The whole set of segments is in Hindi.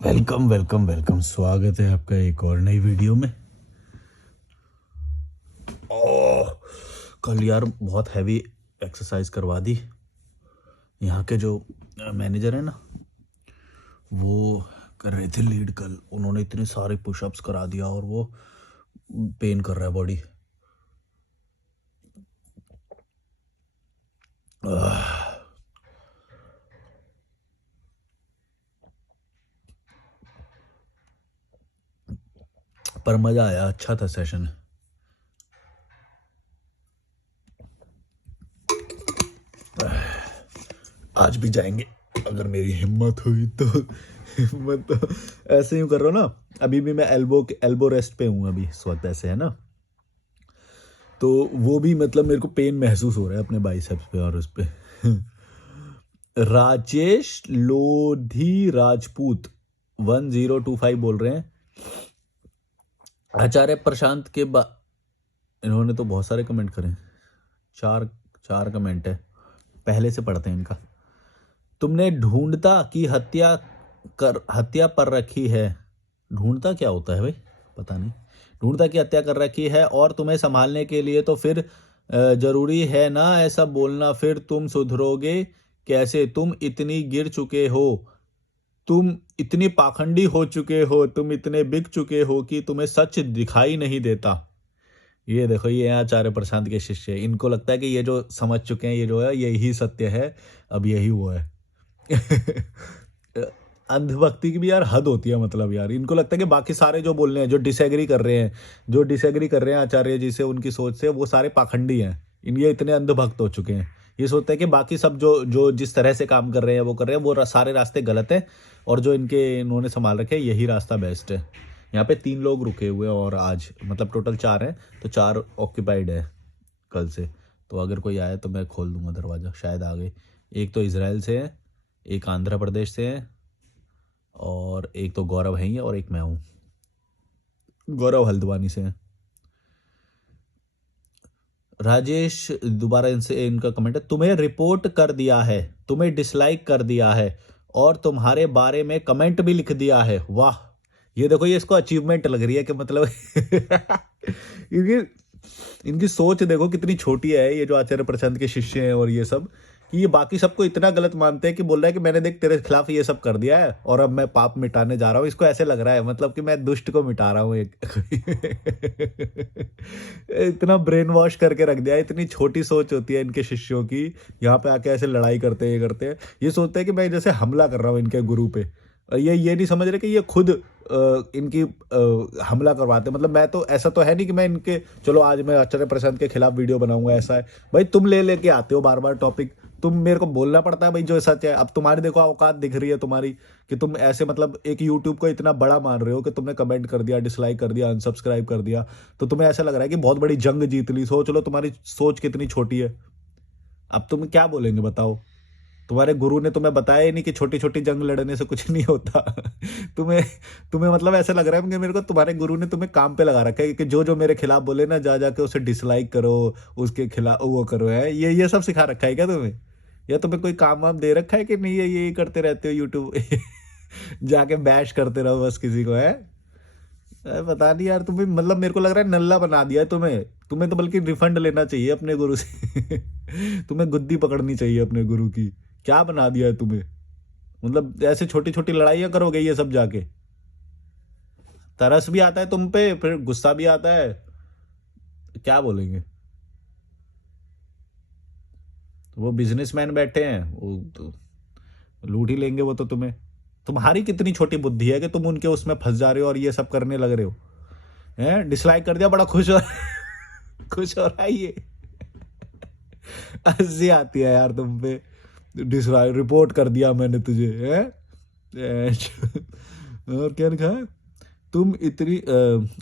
वेलकम वेलकम वेलकम, स्वागत है आपका एक और नई वीडियो में। ओह, कल यार बहुत हैवी एक्सरसाइज करवा दी। यहाँ के जो मैनेजर है ना, वो कर रहे थे लीड। कल उन्होंने इतने सारे पुशअप्स करा दिया और वो पेन कर रहा है बॉडी। पर मज़ा आया, अच्छा था सेशन। आज भी जाएंगे अगर मेरी हिम्मत हुई तो। हिम्मत तो ऐसे ही कर रहा हूँ ना। अभी भी मैं एल्बो रेस्ट पे हूँ अभी इस वक्त, ऐसे है ना। तो वो भी मतलब मेरे को पेन महसूस हो रहा है अपने बाइसेप्स पे और उस पे। राजेश लोधी राजपूत 1025 बोल रहे हैं, आचार्य प्रशांत के इन्होंने तो बहुत सारे कमेंट करे। चार चार कमेंट है, पहले से पढ़ते हैं इनका। तुमने ढूंढता की हत्या पर रखी है। ढूंढता क्या होता है भाई, पता नहीं। ढूंढता की हत्या कर रखी है और तुम्हें संभालने के लिए तो फिर जरूरी है ना ऐसा बोलना। फिर तुम सुधरोगे कैसे? तुम इतनी गिर चुके हो, तुम इतनी पाखंडी हो चुके हो, तुम इतने बिक चुके हो कि तुम्हें सच दिखाई नहीं देता। ये देखो, ये आचार्य प्रशांत के शिष्य, इनको लगता है कि ये जो समझ चुके हैं, ये जो है यही सत्य है, अब यही वो है। अंधभक्ति की भी यार हद होती है। मतलब यार इनको लगता है कि बाकी सारे जो बोल रहे हैं, जो डिसएग्री कर रहे हैं आचार्य जी से, उनकी सोच से, वो सारे पाखंडी हैं। ये इतने अंधभक्त हो चुके हैं, ये सोचते हैं कि बाकी सब जो जो जिस तरह से काम कर रहे हैं, वो कर रहे हैं, वो सारे रास्ते गलत हैं और जो इन्होंने संभाल रखे हैं यही रास्ता बेस्ट है। यहाँ पे 3 लोग रुके हुए हैं और आज मतलब टोटल 4 हैं, तो 4 ऑक्यूपाइड है कल से। तो अगर कोई आए तो मैं खोल दूंगा दरवाज़ा, शायद आ गए। एक तो इजराइल से है, एक आंध्र प्रदेश से है, और एक तो गौरव है ही, और एक मैं हूँ। गौरव हल्द्वानी से है। राजेश दोबारा इनसे इनका कमेंट है, तुम्हें रिपोर्ट कर दिया है, तुम्हें डिसलाइक कर दिया है और तुम्हारे बारे में कमेंट भी लिख दिया है। वाह, ये देखो, ये इसको अचीवमेंट लग रही है कि मतलब इनकी इनकी सोच देखो कितनी छोटी है। ये जो आचार्य प्रशांत के शिष्य हैं और ये सब, कि ये बाकी सबको इतना गलत मानते हैं कि बोल रहा है कि मैंने देख तेरे खिलाफ ये सब कर दिया है और अब मैं पाप मिटाने जा रहा हूँ। इसको ऐसे लग रहा है मतलब कि मैं दुष्ट को मिटा रहा हूँ एक। इतना ब्रेन वॉश करके रख दिया है, इतनी छोटी सोच होती है इनके शिष्यों की। यहाँ पे आके ऐसे लड़ाई करते हैं, ये करते हैं, ये सोचते हैं कि मैं जैसे हमला कर रहा हूँ इनके गुरु पे। और ये नहीं समझ रहे कि ये खुद इनकी हमला करवाते हैं। मतलब मैं तो ऐसा तो है नहीं कि मैं इनके, चलो आज मैं आचार्य प्रशांत के खिलाफ वीडियो बनाऊंगा, ऐसा है भाई। तुम लेके आते हो बार बार टॉपिक, तुम मेरे को बोलना पड़ता है भाई जो सच है। अब तुम्हारी देखो औकात दिख रही है तुम्हारी, कि तुम ऐसे मतलब एक यूट्यूब को इतना बड़ा मान रहे हो कि तुमने कमेंट कर दिया, डिसलाइक कर दिया, अनसब्सक्राइब कर दिया, तो तुम्हें ऐसा लग रहा है कि बहुत बड़ी जंग जीत ली। सोच लो तुम्हारी सोच कितनी छोटी है। अब तुम क्या बोलेंगे बताओ? तुम्हारे गुरु ने तुम्हें बताया ही नहीं कि छोटी छोटी जंग लड़ने से कुछ नहीं होता। तुम्हें तुम्हें मतलब ऐसा लग रहा है कि मेरे को तुम्हारे गुरु ने तुम्हें काम पे लगा रखा है कि जो जो मेरे खिलाफ बोले ना, जा जाके उसे डिसलाइक करो, उसके खिलाफ वो करो। है ये सब सिखा रखा है क्या तुम्हें? या तुम्हें कोई काम वाम दे रखा है कि नहीं है, ये करते रहते हो यूट्यूब? जाके बैश करते रहो बस किसी को, है? पता नहीं यार, तुम्हें मतलब मेरे को लग रहा है नल्ला बना दिया है तुम्हें। तुम्हें तो बल्कि रिफंड लेना चाहिए अपने गुरु से। तुम्हें गुद्दी पकड़नी चाहिए अपने गुरु की। क्या बना दिया है तुम्हें? मतलब ऐसे छोटी छोटी लड़ाइयां करोगे ये सब जाके? तरस भी आता है तुम पे, फिर गुस्सा भी आता है। क्या बोलेंगे? तो वो बिजनेसमैन बैठे हैं, वो तो लूट ही लेंगे वो तो तुम्हें। तुम्हारी कितनी छोटी बुद्धि है कि तुम उनके उसमें फंस जा रहे हो और ये सब करने लग रहे हो? हैं, डिसलाइक कर दिया, बड़ा खुश हो। खुश हो रहा है ये। हंसी आती है यार तुम पे। डिसलाइक रिपोर्ट कर दिया मैंने तुझे, है? और क्या लिखा है? तुम इतनी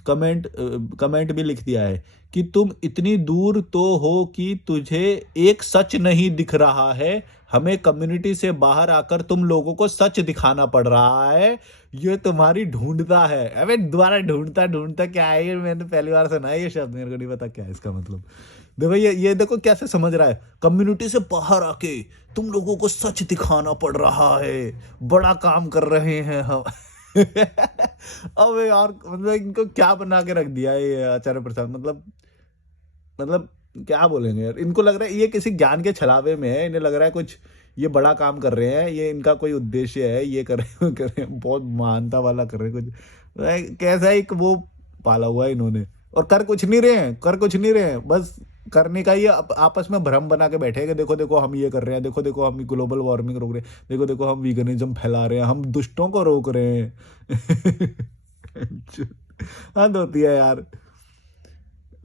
कमेंट भी लिख दिया है कि तुम इतनी दूर तो हो कि तुझे एक सच नहीं दिख रहा है। हमें कम्युनिटी से बाहर आकर तुम लोगों को सच दिखाना पड़ रहा है। ये तुम्हारी ढूंढता है। अबे दोबारा ढूंढता ढूंढता क्या है? ये मैंने पहली बार सुना है ये शब्द, मेरे को नहीं पता क्या है इसका मतलब। देखो ये देखो कैसे समझ रहा है। कम्युनिटी से बाहर आके तुम लोगों को सच दिखाना पड़ रहा है, बड़ा काम कर रहे हैं हम। अबे यार मतलब इनको क्या बना के रख दिया है ये आचार्य प्रसाद, मतलब क्या बोलेंगे यार, इनको लग रहा है ये किसी ज्ञान के छलावे में है, इन्हें लग रहा है कुछ ये बड़ा काम कर रहे हैं, ये इनका कोई उद्देश्य है, ये कर रहे हैं वो कर रहे हैं, बहुत महानता वाला कर रहे हैं कुछ, कैसा एक वो पाला हुआ है इन्होंने, और कर कुछ नहीं रहे हैं, कर कुछ नहीं रहे हैं, बस करने का ये आपस में भ्रम बना के बैठे हैं कि देखो देखो हम ये कर रहे हैं, देखो देखो हम ग्लोबल वार्मिंग रोक रहे हैं, देखो देखो हम वीगनिज्म फैला रहे हैं, हम दुष्टों को रोक रहे हैं। हद होती है यार।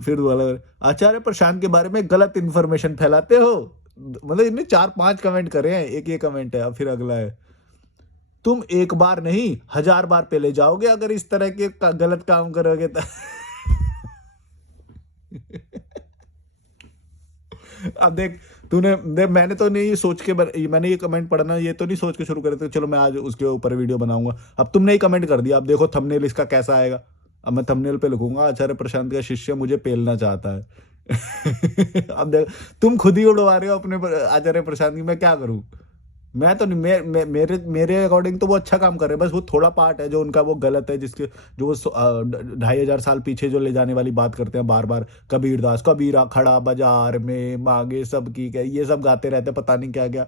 फिर बोला आचार्य प्रशांत के बारे में गलत इन्फॉर्मेशन फैलाते हो, मतलब इनने 4-5 कमेंट करे हैं, एक ये कमेंट है, फिर अगला है तुम एक बार नहीं 1000 बार पहले जाओगे अगर इस तरह के गलत काम करोगे तो। अब देख तूने देख, मैंने तो नहीं सोच के मैंने ये कमेंट पढ़ना ये तो नहीं सोच के शुरू करे थे चलो मैं आज उसके ऊपर वीडियो बनाऊंगा, अब तुमने ही कमेंट कर दिया, अब देखो थंबनेल इसका कैसा आएगा, अब मैं थंबनेल पे लिखूंगा आचार्य प्रशांत का शिष्य मुझे पेलना चाहता है। अब देख तुम खुद ही उड़वा रहे हो अपने आचार्य प्रशांत की, मैं क्या करूं, मैं तो नहीं, मेरे मेरे अकॉर्डिंग तो वो अच्छा काम कर रहे हैं, बस वो थोड़ा पार्ट है जो उनका वो गलत है, जिसके जो वो 2500 साल पीछे जो ले जाने वाली बात करते हैं बार बार, कबीरदास कबीरा खड़ा बाजार में मांगे सबकी क्या, ये सब गाते रहते पता नहीं क्या क्या।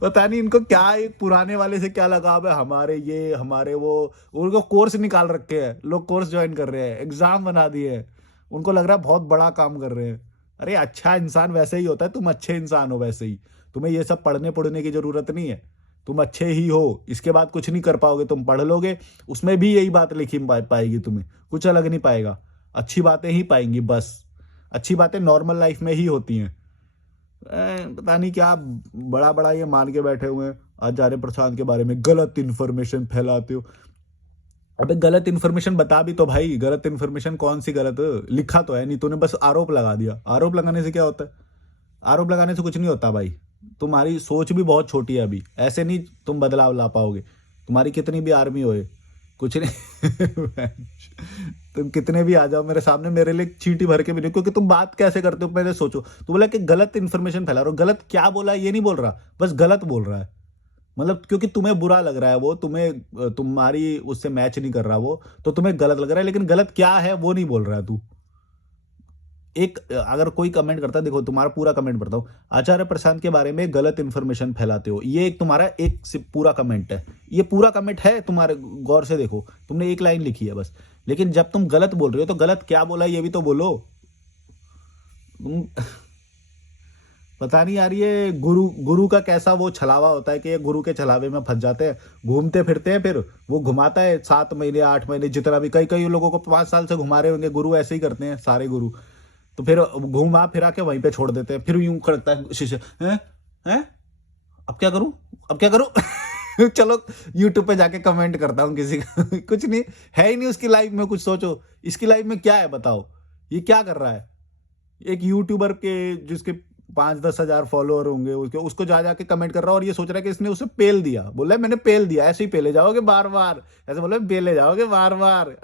पता नहीं इनको क्या एक पुराने वाले से क्या लगाव है, हमारे ये हमारे वो, उनको कोर्स निकाल रखे हैं लोग, कोर्स ज्वाइन कर रहे हैं, एग्जाम बना दिए हैं, उनको लग रहा है बहुत बड़ा काम कर रहे हैं। अरे अच्छा इंसान वैसे ही होता है, तुम अच्छे इंसान हो वैसे ही, तुम्हें ये सब पढ़ने पढ़ने की जरूरत नहीं है, तुम अच्छे ही हो, इसके बाद कुछ नहीं कर पाओगे, तुम पढ़ लोगे उसमें भी यही बात लिखी पाएगी, तुम्हें कुछ अलग नहीं पाएगा, अच्छी बातें ही पाएंगी, बस अच्छी बातें नॉर्मल लाइफ में ही होती हैं। पता नहीं क्या बड़ा बड़ा ये मान के बैठे हुए हैं, आचार्य प्रसाद के बारे में गलत इन्फॉर्मेशन फैलाते हो। अबे गलत इन्फॉर्मेशन बता भी तो भाई, गलत इन्फॉर्मेशन कौन सी गलत, लिखा तो है नहीं, तूने बस आरोप लगा दिया, आरोप लगाने से क्या होता है, आरोप लगाने से कुछ नहीं होता भाई, तुम्हारी सोच भी बहुत छोटी है अभी, ऐसे नहीं तुम बदलाव ला पाओगे, तुम्हारी कितनी भी आर्मी होए कुछ नहीं। तुम कितने भी आ जाओ मेरे सामने, मेरे लिए चींटी भर के भी नहीं, क्योंकि तुम बात कैसे करते हो पहले सोचो, तो बोला कि गलत इन्फॉर्मेशन फैला रहा हो, गलत क्या बोला ये नहीं बोल रहा, बस गलत बोल रहा है, मतलब क्योंकि तुम्हें बुरा लग रहा है वो, तुम्हें तुम्हारी उससे मैच नहीं कर रहा वो, तो तुम्हें गलत लग रहा है, लेकिन गलत क्या है वो नहीं बोल रहा है तू। एक अगर कोई कमेंट करता है, देखो तुम्हारा पूरा कमेंट पढ़ता हूँ, आचार्य प्रशांत के बारे में गलत इन्फॉर्मेशन फैलाते हो, ये एक तुम्हारा एक पूरा कमेंट है, ये पूरा कमेंट है तुम्हारे, गौर से देखो तुमने एक लाइन लिखी है बस, लेकिन जब तुम गलत बोल रहे हो तो गलत क्या बोला ये भी तो बोलो। तुम पता नहीं यार ये गुरु का कैसा वो छलावा होता है कि ये गुरु के छलावे में फंस जाते हैं, घूमते फिरते हैं, फिर वो घुमाता है 7 महीने 8 महीने जितना भी, कई कई लोगों को 5 साल से घुमा रहे होंगे, गुरु ऐसे ही करते हैं सारे गुरु, तो फिर घुमा फिरा के वहीं पे छोड़ देते हैं, फिर यूं खड़कता है शिष्य, हैं अब क्या करूं, अब क्या करूं। चलो यूट्यूब पे जाके कमेंट करता हूँ किसी का। कुछ नहीं है ही नहीं उसकी लाइफ में, कुछ सोचो इसकी लाइफ में क्या है बताओ, ये क्या कर रहा है, एक यूट्यूबर के जिसके 5-10 हजार फॉलोअर होंगे उसके, उसको जा जाके कमेंट कर रहा है और ये सोच रहा है कि इसने उसे पेल दिया, बोला मैंने पेल दिया, ऐसे ही पेले जाओगे बार बार, ऐसे बोला पेले जाओगे बार बार।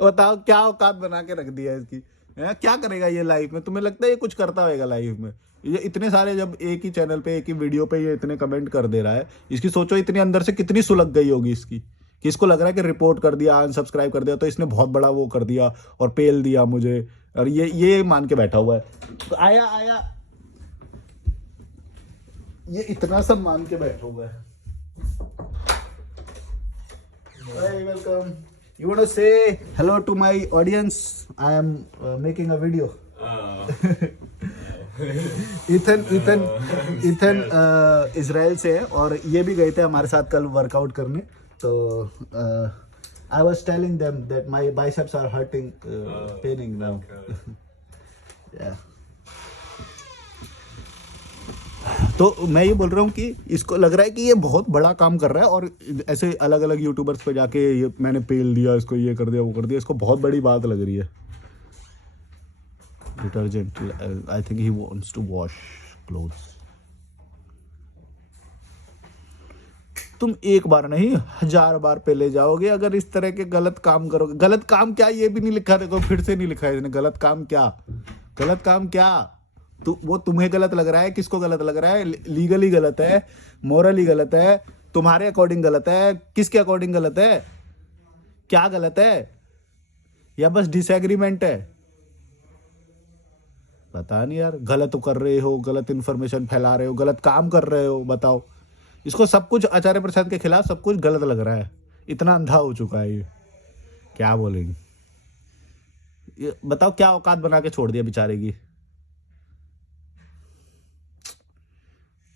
बताओ क्या औकात बना के रख दिया इसकी, है क्या करेगा ये लाइफ में, तुम्हें लगता है ये कुछ करता होगा लाइफ में, ये इतने सारे जब एक ही चैनल पे एक ही वीडियो पे ये इतने कमेंट कर दे रहा है, इसकी सोचो इतनी अंदर से कितनी सुलग गई होगी इसकी, कि इसको लग रहा है कि रिपोर्ट कर दिया अनसब्सक्राइब कर दिया तो इसने बहुत बड़ा वो कर दिया और पेल दिया मुझे, और ये मान के बैठा हुआ है, तो आया ये इतना सब मान के बैठा हुआ है। Welcome, you want to say hello to my audience? I am making a video. Ethan Israel से है और ये भी गए थे हमारे साथ कल वर्कआउट करने, तो I was telling them that my biceps are hurting, paining now. Yeah. तो मैं ये बोल रहा हूँ कि इसको लग रहा है कि ये बहुत बड़ा काम कर रहा है, और ऐसे अलग अलग यूट्यूबर्स पे जाके ये मैंने पेल दिया इसको, ये कर दिया वो कर दिया, इसको बहुत बड़ी बात लग रही है। Detergent, I think he wants to wash clothes. तुम एक बार नहीं 1000 बार पहले जाओगे अगर इस तरह के गलत काम करोगे। गलत काम क्या ये भी नहीं लिखा, देखो फिर से नहीं लिखा है इसने, गलत काम क्या, गलत काम क्या, वो तुम्हें गलत लग रहा है, किसको गलत लग रहा है? लीगली गलत है, मोरली गलत है, तुम्हारे अकॉर्डिंग गलत है, किसके अकॉर्डिंग गलत है? क्या गलत है? या बस डिसएग्रीमेंट है? पता नहीं यार, गलत कर रहे हो, गलत इन्फॉर्मेशन फैला रहे हो, गलत काम कर रहे हो, बताओ। इसको सब कुछ आचार्य प्रसाद के खिलाफ सब कुछ गलत लग रहा है, इतना अंधा हो चुका है ये। क्या बोलेंगे? ये बताओ, क्या औकात बना के छोड़ दिया बेचारे की।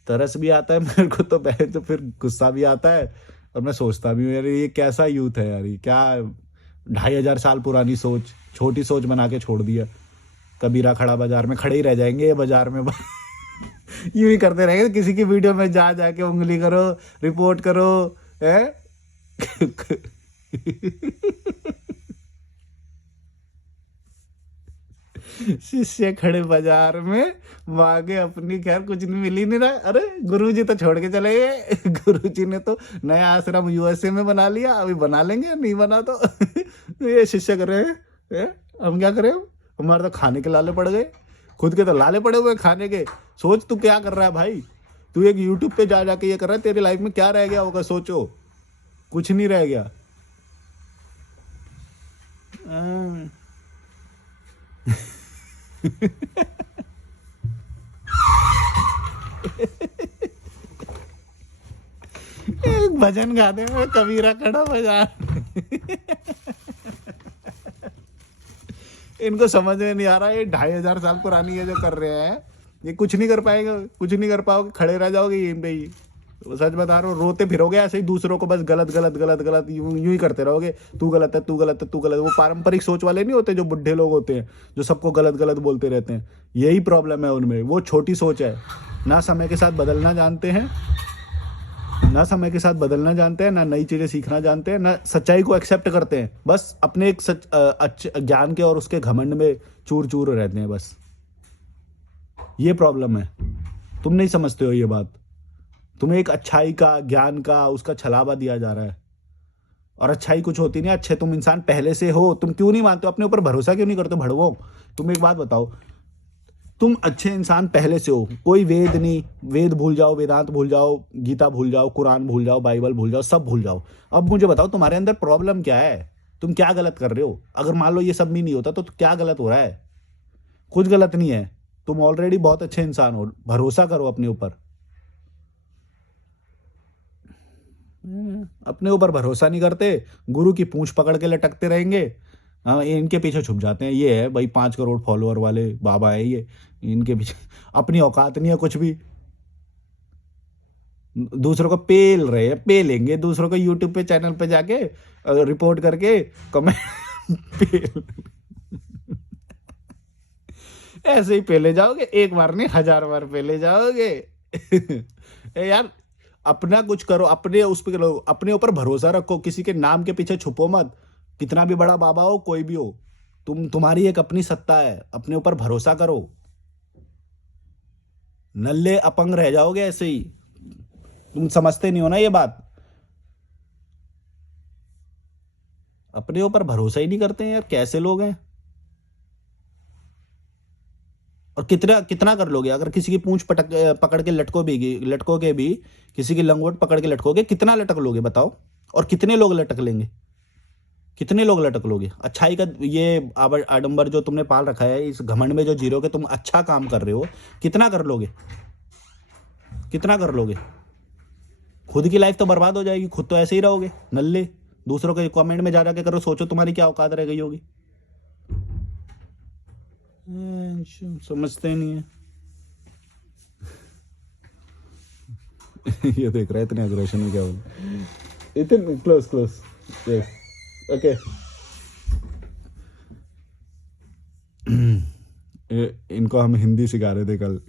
तरस भी आता है मेरे को तो, बहन तो फिर गुस्सा भी आता है। और मैं सोचता भी हूँ यार, ये कैसा यूथ है यार, ये क्या 2500 साल पुरानी सोच, छोटी सोच बना के छोड़ दिया। कबीरा खड़ा बाजार में, खड़े ही रह जाएंगे ये बाजार में यूं ही करते रहेंगे, किसी की वीडियो में जा जाके उंगली करो, रिपोर्ट करो, है शिष्य खड़े बाजार में, मांगे अपनी, खैर कुछ नहीं, मिल ही नहीं रहा। अरे गुरुजी तो छोड़ के चले गए गुरुजी ने तो नया आश्रम यूएसए में बना लिया, अभी बना लेंगे, नहीं बना तो ये शिष्य कर रहे हैं, हम क्या करें? हमारे तो खाने के लाले पड़ गए, खुद के तो लाले पड़े हुए खाने के। सोच तू क्या कर रहा है भाई, तू एक यूट्यूब पे जा जाके ये कर रहा है, तेरी लाइफ में क्या रह गया होगा? सोचो, कुछ नहीं रह गया। एक भजन गाते हैं, कबीरा खड़ा बाजार इनको समझ में नहीं आ रहा, ये 2500 साल पुरानी ये जो कर रहे हैं, ये कुछ नहीं कर पाएगा, कुछ नहीं कर पाओगे, खड़े रह जाओगे यहीं पे ही। सच बता रहा हूँ, रोते फिरोगे ऐसे ही दूसरों को, बस गलत गलत गलत गलत यूं ही करते रहोगे। तू गलत है, तू गलत है, तू गलत है। वो पारंपरिक सोच वाले नहीं होते जो बुढ़े लोग होते हैं, जो सबको गलत गलत बोलते रहते हैं, यही प्रॉब्लम है उनमें। वो छोटी सोच है, ना समय के साथ बदलना जानते हैं, ना समय के साथ बदलना जानते हैं, ना नई चीजें सीखना जानते हैं, ना सच्चाई को एक्सेप्ट करते हैं। बस अपने एक ज्ञान के और उसके घमंड में चूर चूर रहते हैं बस। ये प्रॉब्लम है, तुम नहीं समझते हो ये बात। तुम्हें एक अच्छाई का, ज्ञान का, उसका छलावा दिया जा रहा है, और अच्छाई कुछ होती नहीं। अच्छे तुम इंसान पहले से हो, तुम क्यों नहीं मानते हो? अपने ऊपर भरोसा क्यों नहीं करते हो भड़वो? तुम एक बात बताओ, तुम अच्छे इंसान पहले से हो, कोई वेद नहीं, वेद भूल जाओ, वेदांत भूल जाओ, गीता भूल जाओ, कुरान भूल जाओ, बाइबल भूल जाओ, सब भूल जाओ। अब मुझे बताओ, तुम्हारे अंदर प्रॉब्लम क्या है? तुम क्या गलत कर रहे हो? अगर मान लो ये सब भी नहीं होता तो क्या गलत हो रहा है? कुछ गलत नहीं है, तुम ऑलरेडी बहुत अच्छे इंसान हो। भरोसा करो अपने ऊपर। अपने ऊपर भरोसा नहीं करते, गुरु की पूंछ पकड़ के लटकते रहेंगे। हाँ, इनके पीछे छुप जाते हैं। ये है भाई 5 करोड़ फॉलोअर वाले बाबा है ये, इनके पीछे अपनी औकात नहीं है कुछ भी। दूसरों को पेल रहे हैं, पेलेंगे दूसरों को यूट्यूब पे चैनल पे जाके रिपोर्ट करके कमेंट पेल ऐसे ही पेले जाओगे, एक बार नहीं 1000 बार पेले जाओगे यार अपना कुछ करो, अपने उस पे करो, अपने ऊपर भरोसा रखो, किसी के नाम के पीछे छुपो मत। कितना भी बड़ा बाबा हो, कोई भी हो, तुम्हारी एक अपनी सत्ता है, अपने ऊपर भरोसा करो। नल्ले अपंग रह जाओगे ऐसे ही। तुम समझते नहीं हो ना ये बात, अपने ऊपर भरोसा ही नहीं करते हैं यार, कैसे लोग हैं? और कितना कितना कर लोगे? अगर किसी की पूंछ पकड़ के लटकोगे भी, किसी की लंगोट पकड़ के लटकोगे, कितना लटक लोगे बताओ? और कितने लोग लटक लेंगे? कितने लोग लटक लोगे? अच्छाई का ये आडंबर जो तुमने पाल रखा है, इस घमंड में जो जी रहे हो कि तुम अच्छा काम कर रहे हो, कितना कर लोगे? कितना कर लोगे? खुद की लाइफ तो बर्बाद हो जाएगी, खुद तो ऐसे ही रहोगे नल्ले। दूसरों के कमेंट में जा जाके करो, सोचो तुम्हारी क्या औकात रह गई होगी। समझते नहीं है ये देख रहा है इतने अग्रेशन में क्या बोल। इतने क्लोज क्लोज, यस, ओके। इनको हम हिंदी सिखा रहे थे कल,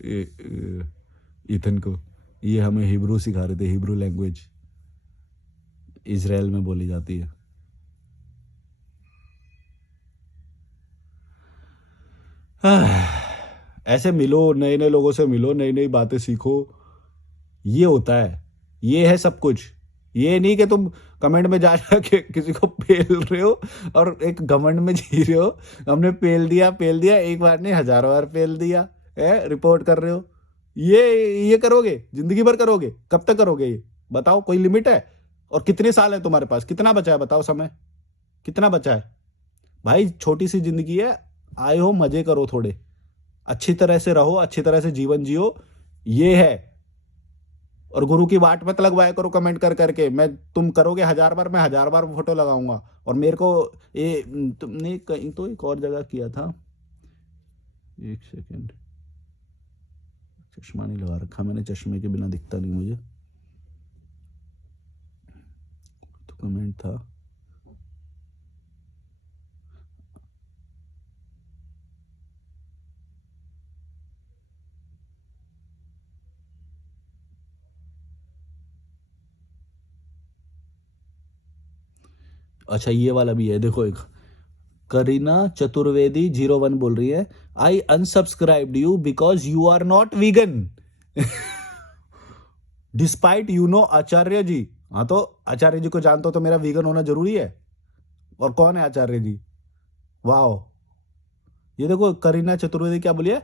इथन को। ये हमें हिब्रू सिखा रहे थे, हिब्रू लैंग्वेज इजराइल में बोली जाती है। ऐसे मिलो, नए नए लोगों से मिलो, नई नई बातें सीखो, ये होता है, ये है सब कुछ। ये नहीं कि तुम कमेंट में जा के किसी को पेल रहे हो और एक घमंड में जी रहे हो, हमने पेल दिया, एक बार नहीं 1000 बार पेल दिया। है रिपोर्ट कर रहे हो। ये करोगे, जिंदगी भर करोगे, कब तक करोगे ये बताओ? कोई लिमिट है? और कितने साल है तुम्हारे पास, कितना बचा है बताओ, समय कितना बचा है भाई? छोटी सी जिंदगी है, आए हो मजे करो, थोड़े अच्छी तरह से रहो, अच्छी तरह से जीवन जियो, ये है। और गुरु की वाट मत लगवाया करो कमेंट कर करके। मैं तुम करोगे 1000 बार, मैं 1000 बार फोटो लगाऊंगा। और मेरे को ये तुमने कहीं तो एक और जगह किया था, एक सेकेंड, चश्मा नहीं लगा रखा मैंने, चश्मे के बिना दिखता नहीं मुझे। तो कमेंट था, अच्छा ये वाला भी है, देखो एक करीना चतुर्वेदी 01 बोल रही है, I unsubscribed you because you are not vegan despite you know Acharya ji. हाँ तो आचार्य जी को जानते हो तो मेरा वीगन होना जरूरी है? और कौन है आचार्य जी? वाह, ये देखो करीना चतुर्वेदी क्या बोली है,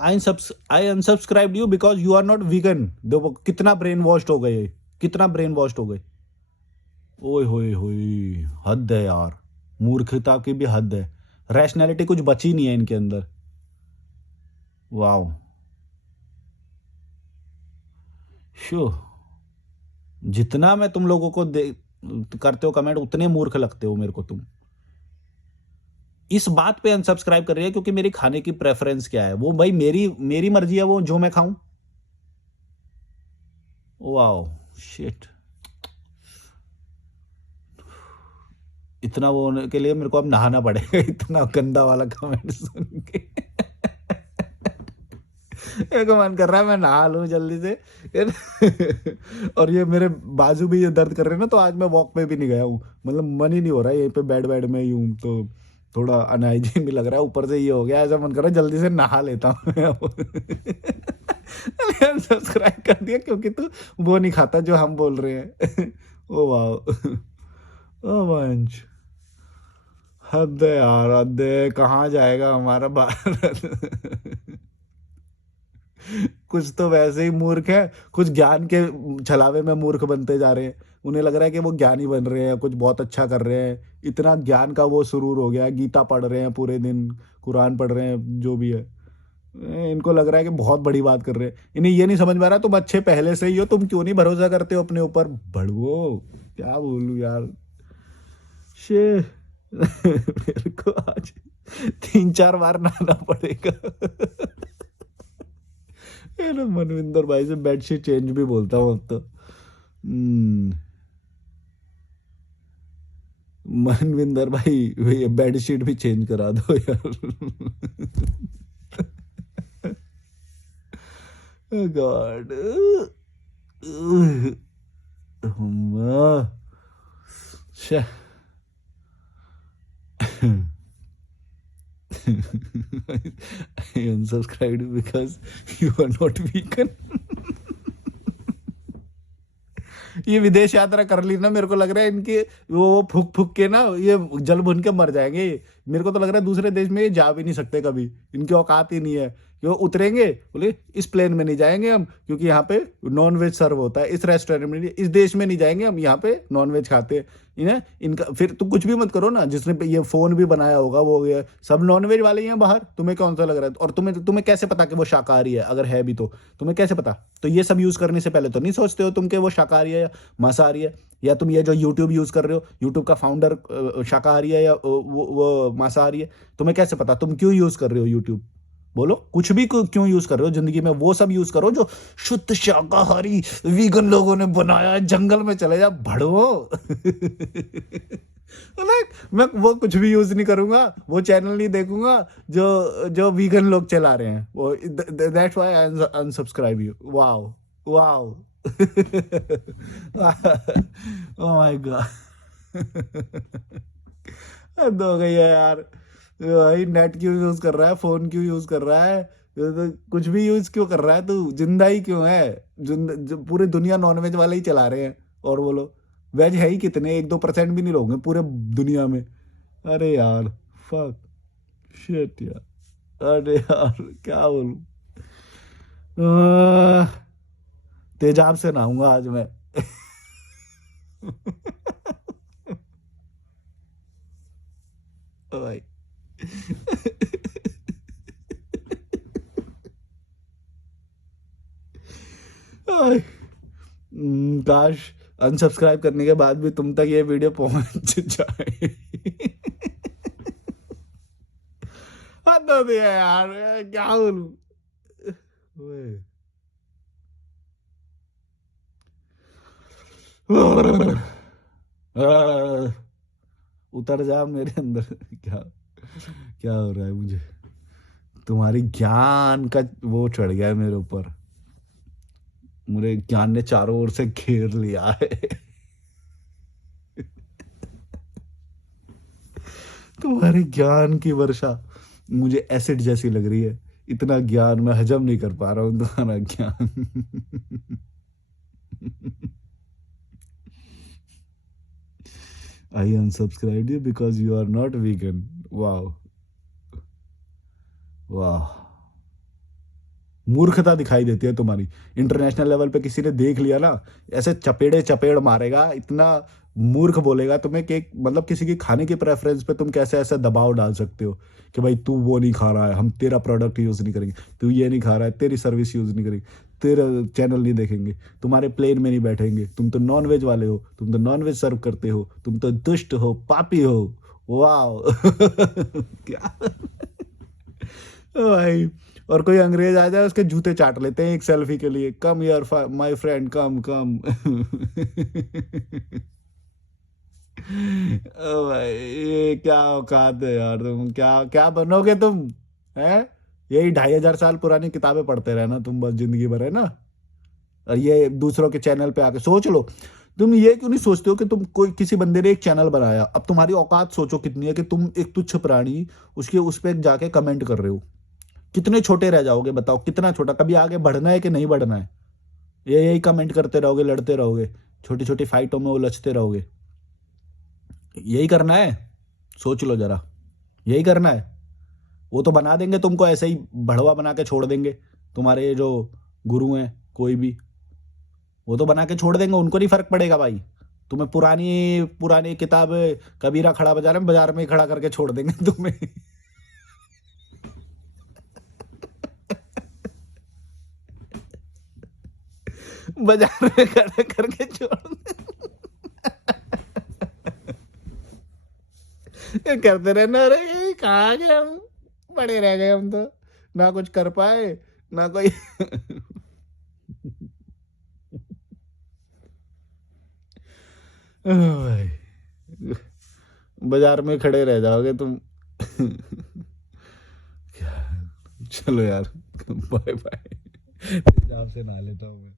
I unsubscribed you because you are not vegan. देखो कितना ब्रेन वॉश्ड हो गए, कितना ब्रेन वॉश्ड हो गए। ओए होए होए, हद है यार, मूर्खता की भी हद है, रैशनैलिटी कुछ बची नहीं है इनके अंदर। वाओ, शो, जितना मैं तुम लोगों को दे करते हो कमेंट, उतने मूर्ख लगते हो मेरे को तुम। इस बात पे अनसब्सक्राइब कर रही है क्योंकि मेरी खाने की प्रेफरेंस क्या है, वो भाई मेरी मेरी मर्जी है, वो जो मैं खाऊं। वाओ, शिट, इतना वो होने के लिए मेरे को अब नहाना पड़ेगा इतना गंदा वाला कमेंट सुन के मेरे को मन कर रहा है मैं नहा लूं जल्दी से और ये मेरे बाजू भी ये दर्द कर रहे हैं ना, तो आज मैं वॉक पे भी नहीं गया हूँ, मतलब मन ही नहीं हो रहा है, यहीं पे बेड बेड में ही हूँ, तो थोड़ा अनहाइजीन भी लग रहा है, ऊपर से ये हो गया, ऐसा मन कर रहा है जल्दी से नहा लेता हूँ सब्सक्राइब कर दिया क्योंकि तू वो नहीं खाता जो हम बोल रहे हैं ओ वाह, ओ मंच, हद है यार, हद है, कहाँ जाएगा हमारा भारत कुछ तो वैसे ही मूर्ख है, कुछ ज्ञान के छलावे में मूर्ख बनते जा रहे हैं, उन्हें लग रहा है कि वो ज्ञानी बन रहे हैं, कुछ बहुत अच्छा कर रहे हैं, इतना ज्ञान का वो सुरूर हो गया, गीता पढ़ रहे हैं पूरे दिन, कुरान पढ़ रहे हैं, जो भी है। इनको लग रहा है कि बहुत बड़ी बात कर रहे हैं, इन्हें ये नहीं समझ में आ रहा तुम अच्छे पहले से ही हो, तुम क्यों नहीं भरोसा करते हो अपने ऊपर? बड़वो, क्या बोलूं यार, शे मेरे को आज 3-4 बार नहाना पड़ेगा ये ना मनविंदर भाई से बेडशीट चेंज भी बोलता हूँ अब तो। मनविंदर भाई ये बेडशीट भी चेंज करा दो यार God, I unsubscribed because you are not vegan ये विदेश यात्रा कर ली ना, मेरे को लग रहा है इनकी वो फूक फूक के ना ये जल भुन के मर जाएंगे। मेरे को तो लग रहा है दूसरे देश में ये जा भी नहीं सकते कभी, इनकी औकात ही नहीं है कि वो उतरेंगे, बोले इस प्लेन में नहीं जाएंगे हम क्योंकि यहाँ पे नॉन वेज सर्व होता है, इस रेस्टोरेंट में नहीं, इस देश में नहीं जाएंगे हम, यहाँ पे नॉन वेज खाते हैं। इन्हें इनका फिर तुम कुछ भी मत करो ना, जिसने ये फोन भी बनाया होगा वो ये सब नॉन वेज वाले ही हैं बाहर, तुम्हें कौन सा लग रहा है? और तुम्हें तुम्हें कैसे पता कि वो शाकाहारी है? अगर है भी तो तुम्हें कैसे पता? तो ये सब यूज करने से पहले तो नहीं सोचते हो तुम कि वो शाकाहारी है या मांसाहारी है? या तुम ये जो यूट्यूब यूज कर रहे हो, यूट्यूब का फाउंडर शाकाहारी है या वो मांसाहारी है? तुम्हें कैसे पता? तुम क्यों यूज कर रहे हो यूट्यूब? बोलो, कुछ भी क्यों यूज कर रहे हो जिंदगी में? वो सब यूज करो जो शुद्ध शाकाहारी वीगन लोगों ने बनाया है, जंगल में चले जा भड़वो मैं वो कुछ भी यूज नहीं करूंगा, वो चैनल नहीं देखूंगा जो जो वीगन लोग चला रहे हैं, वो that's why I unsubscribe you. Wow wow oh my God हद हो गई है यार, भाई नेट क्यों यूज कर रहा है, फोन क्यों यूज कर रहा है, तो कुछ भी यूज क्यों कर रहा है तू? जिंदा ही क्यों है? पूरी दुनिया नॉनवेज वाले ही चला रहे हैं, और बोलो वेज है ही कितने, 1-2% भी नहीं लोग हैं पूरे दुनिया में। अरे यार, फक, शिट यार, अरे यार क्या बोलूं, अ, तेजाब से नहाऊंगा आज मैं। ओ भाई। आय, काश अनसब्सक्राइब करने के बाद भी तुम तक ये वीडियो पहुंच जाए। हद होती है यार, क्या बोलूं। ओए। उतर जा मेरे अंदर। क्या क्या हो रहा है मुझे। तुम्हारी ज्ञान का वो चढ़ गया है मेरे ऊपर। मुझे ज्ञान ने चारों ओर से घेर लिया है। तुम्हारे ज्ञान की वर्षा मुझे एसिड जैसी लग रही है। इतना ज्ञान मैं हजम नहीं कर पा रहा हूँ तुम्हारा ज्ञान। I unsubscribe you because you are not vegan. वाह। वाह। मूर्खता दिखाई देती है तुम्हारी। इंटरनेशनल लेवल पे किसी ने देख लिया ना, ऐसे चपेड़े चपेड़ मारेगा, इतना मूर्ख बोलेगा तुम्हें कि मतलब किसी की खाने की प्रेफरेंस पे तुम कैसे ऐसा दबाव डाल सकते हो कि भाई तू वो नहीं खा रहा है, हम तेरा प्रोडक्ट यूज नहीं करेंगे। तू ये नहीं खा रहा है, तेरी सर्विस यूज नहीं करेंगे, तेरा चैनल नहीं देखेंगे, तुम्हारे प्लेन में नहीं बैठेंगे, तुम तो नॉन वेज वाले हो, तुम तो नॉन वेज सर्व करते हो, तुम तो दुष्ट हो, पापी हो। वाह। क्या भाई। और कोई अंग्रेज आ जाए उसके जूते चाट लेते हैं एक सेल्फी के लिए। कम यार माय फ्रेंड, कम कम। ओ भाई, ये क्या औकात है यार, तुम क्या क्या बनोगे तुम। हैं। यही 2500 साल पुरानी किताबें पढ़ते रहना तुम बस जिंदगी भर, है ना। और ये दूसरों के चैनल पे आके सोच लो। तुम ये क्यों नहीं सोचते हो कि तुम कोई किसी बंदे ने एक चैनल बनाया, अब तुम्हारी औकात सोचो कितनी है कि तुम एक तुच्छ प्राणी उसके उस पे जाके कमेंट कर रहे हो। कितने छोटे रह जाओगे बताओ, कितना छोटा। कभी आगे बढ़ना है कि नहीं बढ़ना है। ये यही कमेंट करते रहोगे, लड़ते रहोगे, छोटी छोटी फाइटों में उलझते रहोगे। यही करना है। सोच लो जरा। यही करना है। वो तो बना देंगे तुमको ऐसे ही बढ़वा बना के छोड़ देंगे। तुम्हारे ये जो गुरु हैं कोई भी, वो तो बना के छोड़ देंगे, उनको नहीं फर्क पड़ेगा भाई। तुम्हें पुरानी पुरानी किताब कबीरा खड़ा बाजार में ही खड़ा करके छोड़ देंगे तुम्हें। बाजार में खड़ा करके छोड़ करते रहना। अरे कहाँ गए हम, पड़े रह गए हम तो, ना कुछ कर पाए, ना कोई। भाई, बाजार में खड़े रह जाओगे तुम। क्या। चलो यार, बाय बाय। तेजाब से नहा लेता हूँ मैं।